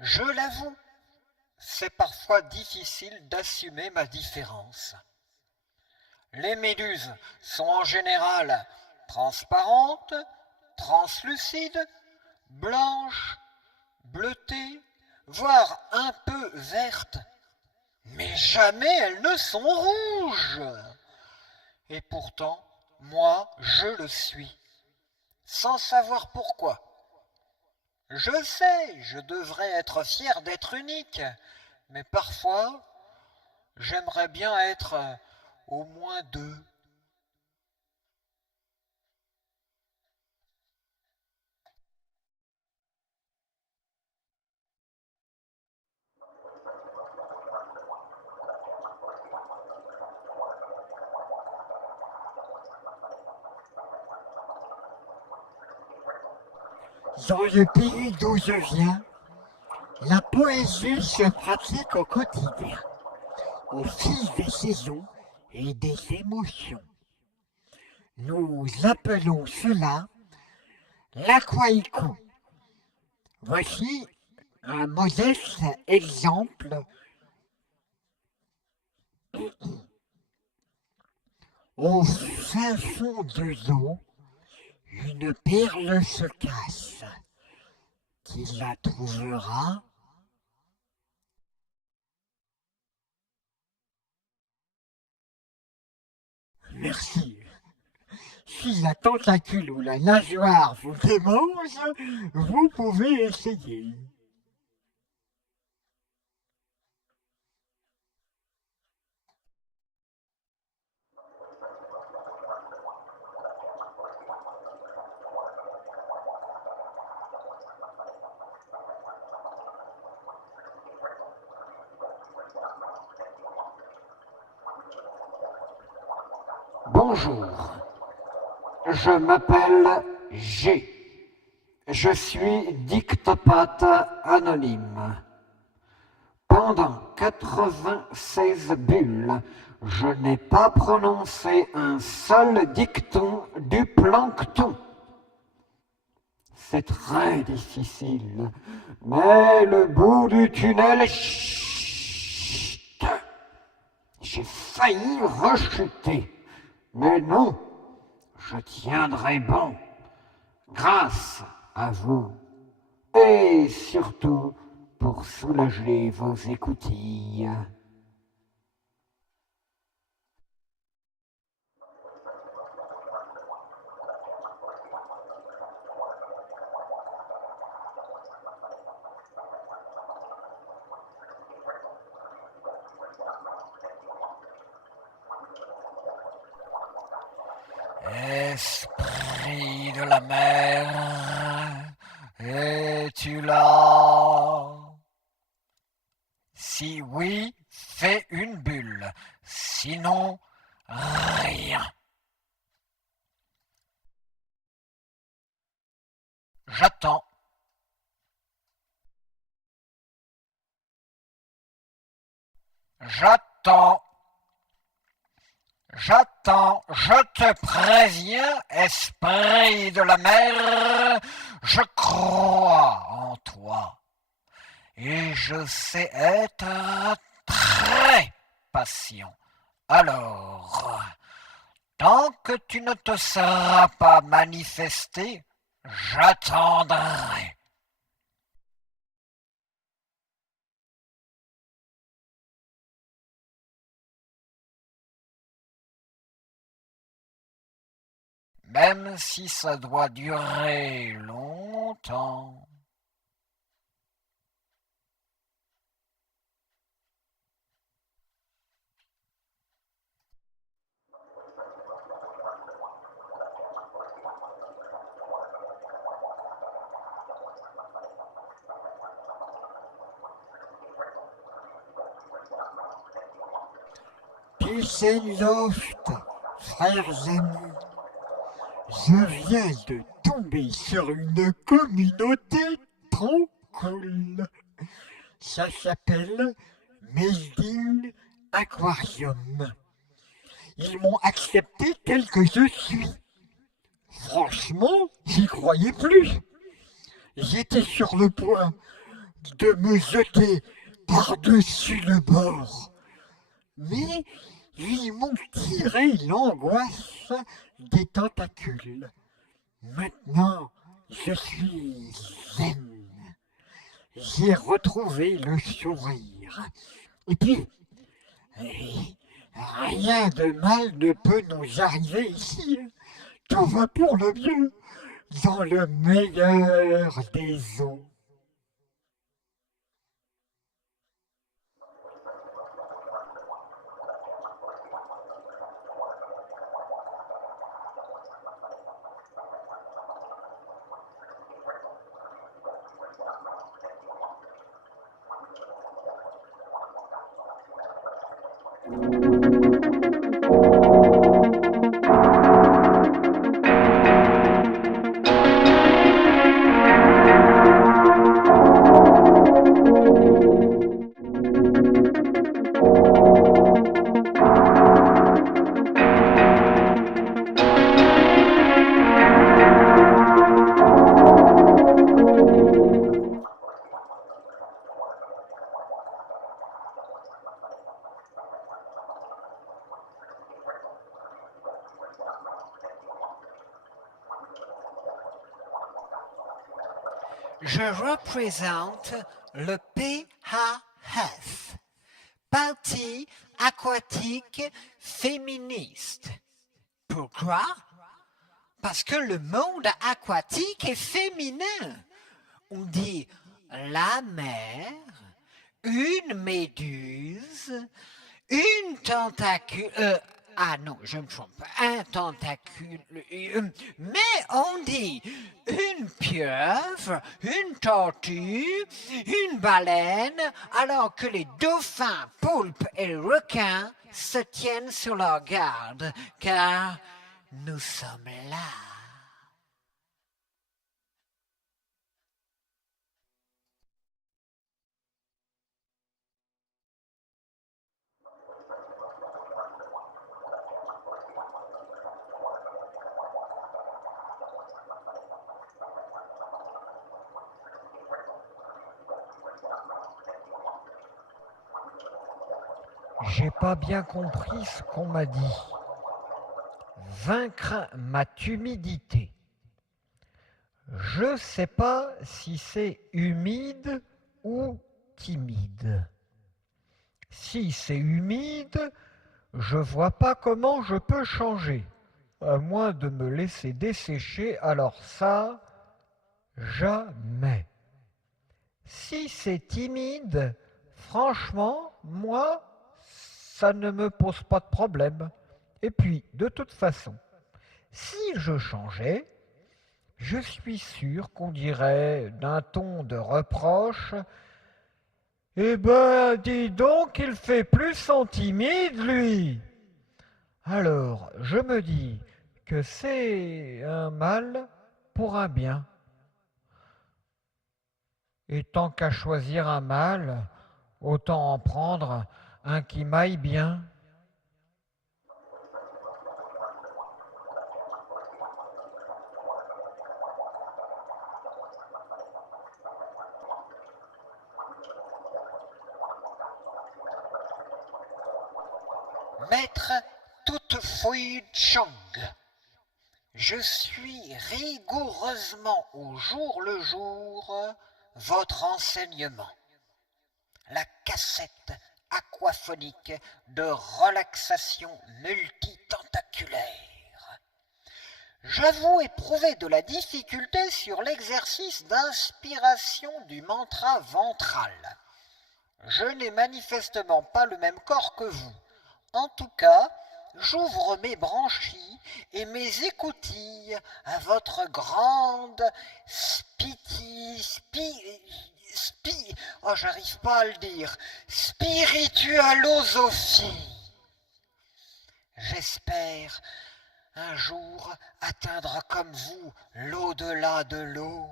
Je l'avoue, c'est parfois difficile d'assumer ma différence. Les méduses sont en général transparentes, translucides, blanches, bleutées, voire un peu vertes. Mais jamais elles ne sont rouges. Et pourtant, moi, je le suis, sans savoir pourquoi. Je sais, je devrais être fier d'être unique, mais parfois, j'aimerais bien être au moins deux. Dans le pays d'où je viens, la poésie se pratique au quotidien, au fil des saisons et des émotions. Nous appelons cela l'aquaïko. Voici un modeste exemple. Au fin fond de l'eau, une perle se casse. Qui la trouvera? Merci. Si la tentacule ou la nageoire vous démange, vous pouvez essayer. Bonjour, je m'appelle G. Je suis dictapathe anonyme. Pendant 96 bulles, je n'ai pas prononcé un seul dicton du plancton. C'est très difficile, mais le bout du tunnel, chut, j'ai failli rechuter. Mais non, je tiendrai bon, grâce à vous, et surtout pour soulager vos écoutilles. Esprit de la mer, es-tu là? Si oui, fais une bulle, sinon rien. J'attends. J'attends. J'attends, je te préviens, esprit de la mer, je crois en toi. Et je sais être très patient. Alors, tant que tu ne te seras pas manifesté, j'attendrai. Même si ça doit durer longtemps. Peace and Loft, frères amis. Je viens de tomber sur une communauté trop cool. Ça s'appelle Melding Aquarium. Ils m'ont accepté tel que je suis. Franchement, j'y croyais plus. J'étais sur le point de me jeter par-dessus le bord. Mais ils m'ont tiré l'angoisse des tentacules. Maintenant, je suis zen. J'ai retrouvé le sourire. Et puis, rien de mal ne peut nous arriver ici. Tout va pour le mieux, dans le meilleur des eaux. Je représente le PAF, Parti aquatique féministe. Pourquoi? Parce que le monde aquatique est féminin. On dit la mer, une méduse, une tentacule... non, je me trompe. Un tentacule. Mais on dit une pieuvre, une tortue, une baleine, alors que les dauphins, poulpes et requins se tiennent sur leur garde, car nous sommes là. J'ai pas bien compris ce qu'on m'a dit. Vaincre ma timidité. Je sais pas si c'est humide ou timide. Si c'est humide, je vois pas comment je peux changer. À moins de me laisser dessécher, alors ça, jamais. Si c'est timide, franchement, moi, ça ne me pose pas de problème. Et puis, de toute façon, si je changeais, je suis sûr qu'on dirait d'un ton de reproche « Eh ben, dis donc, il fait plus son timide, lui !» Alors, je me dis que c'est un mal pour un bien. Et tant qu'à choisir un mal, autant en prendre un qui m'aille bien. Maître Toutefoy Chang, je suis rigoureusement au jour le jour votre enseignement. La cassette aquaphonique de relaxation multitentaculaire. J'avoue éprouver de la difficulté sur l'exercice d'inspiration du mantra ventral. Je n'ai manifestement pas le même corps que vous. En tout cas, j'ouvre mes branchies et mes écoutilles à votre grande j'arrive pas à le dire, spiritualosophie. j'espère un jour atteindre comme vous l'au-delà de l'eau.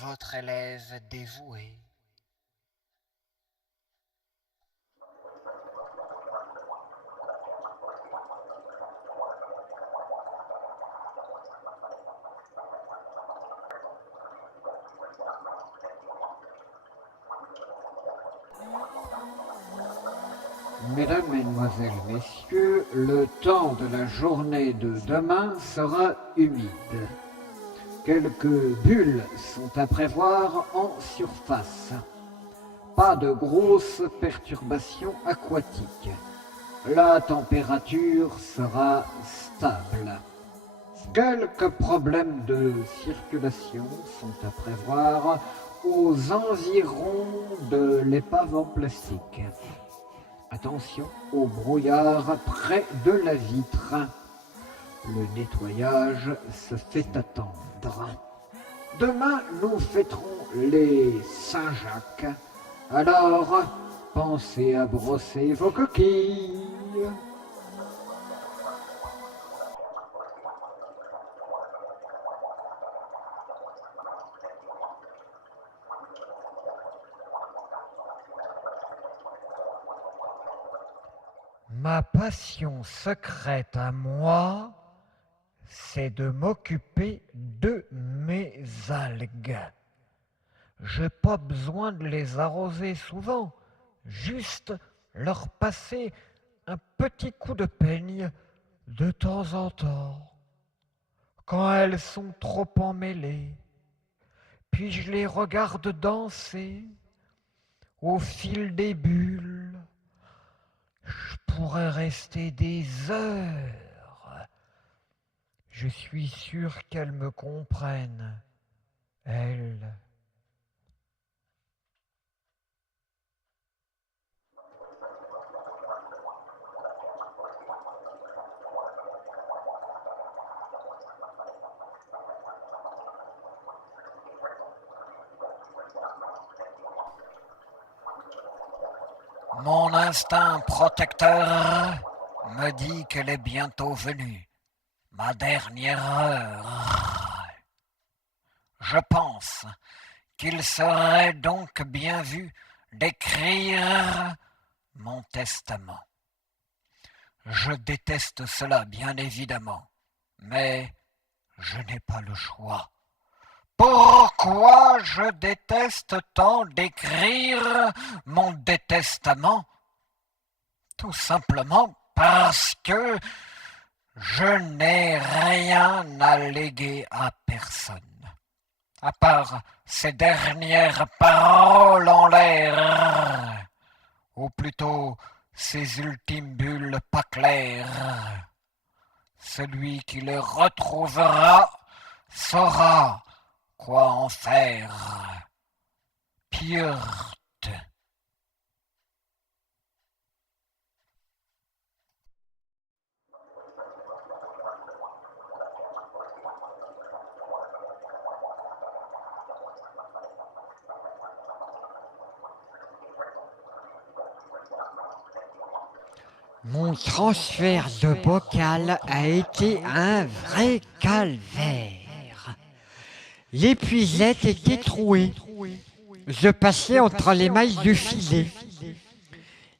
Votre élève dévoué. Mesdames, Mesdemoiselles, Messieurs, le temps de la journée de demain sera humide. Quelques bulles sont à prévoir en surface. Pas de grosses perturbations aquatiques. La température sera stable. Quelques problèmes de circulation sont à prévoir aux environs de l'épave en plastique. Attention au brouillard près de la vitre. Le nettoyage se fait attendre. Demain, nous fêterons les Saint-Jacques. Alors, pensez à brosser vos coquilles. Ma passion secrète à moi, c'est de m'occuper de mes algues. J'ai pas besoin de les arroser souvent, juste leur passer un petit coup de peigne de temps en temps, quand elles sont trop emmêlées. Puis je les regarde danser au fil des bulles. Je pourrais rester des heures. Je suis sûr qu'elles me comprennent, elles. Mon instinct protecteur me dit qu'elle est bientôt venue, ma dernière heure. Je pense qu'il serait donc bien vu d'écrire mon testament. Je déteste cela, bien évidemment, mais je n'ai pas le choix. Pourquoi je déteste tant d'écrire mon détestament? Tout simplement parce que je n'ai rien à léguer à personne, à part ces dernières paroles en l'air, ou plutôt ces ultimes bulles pas claires. Celui qui les retrouvera saura quoi en faire. Pieurt. Mon transfert de bocal a été un vrai calvaire. L'épuisette était trouée. Je passais entre les mailles du filet.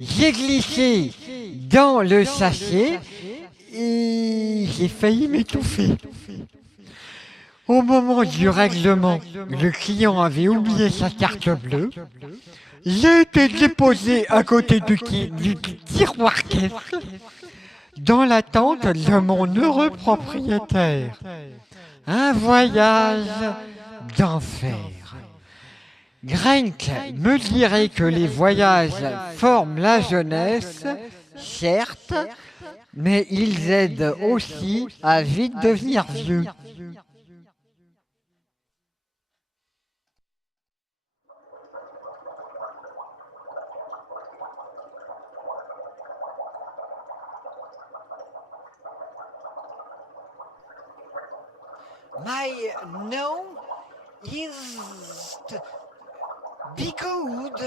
J'ai glissé dans le sachet et j'ai failli m'étouffer. Au moment du règlement, le client avait oublié sa carte bleue. J'ai été déposé à côté du tiroir caisse dans l'attente de mon heureux propriétaire. Un voyage d'enfer. Grenk me dirait que les voyages forment la jeunesse, certes, mais ils aident aussi à vite devenir vieux. My no is be good.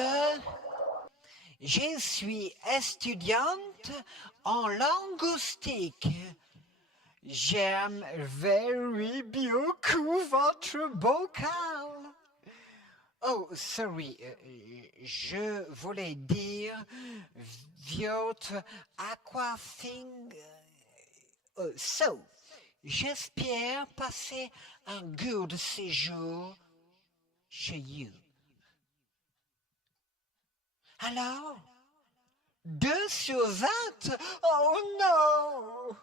Je suis étudiante en linguistique. J'aime very beaucoup votre bocal. Oh, sorry, je voulais dire votre aquathing. So, j'espère passer un good séjour chez you. Alors, 2 sur 20? Oh non!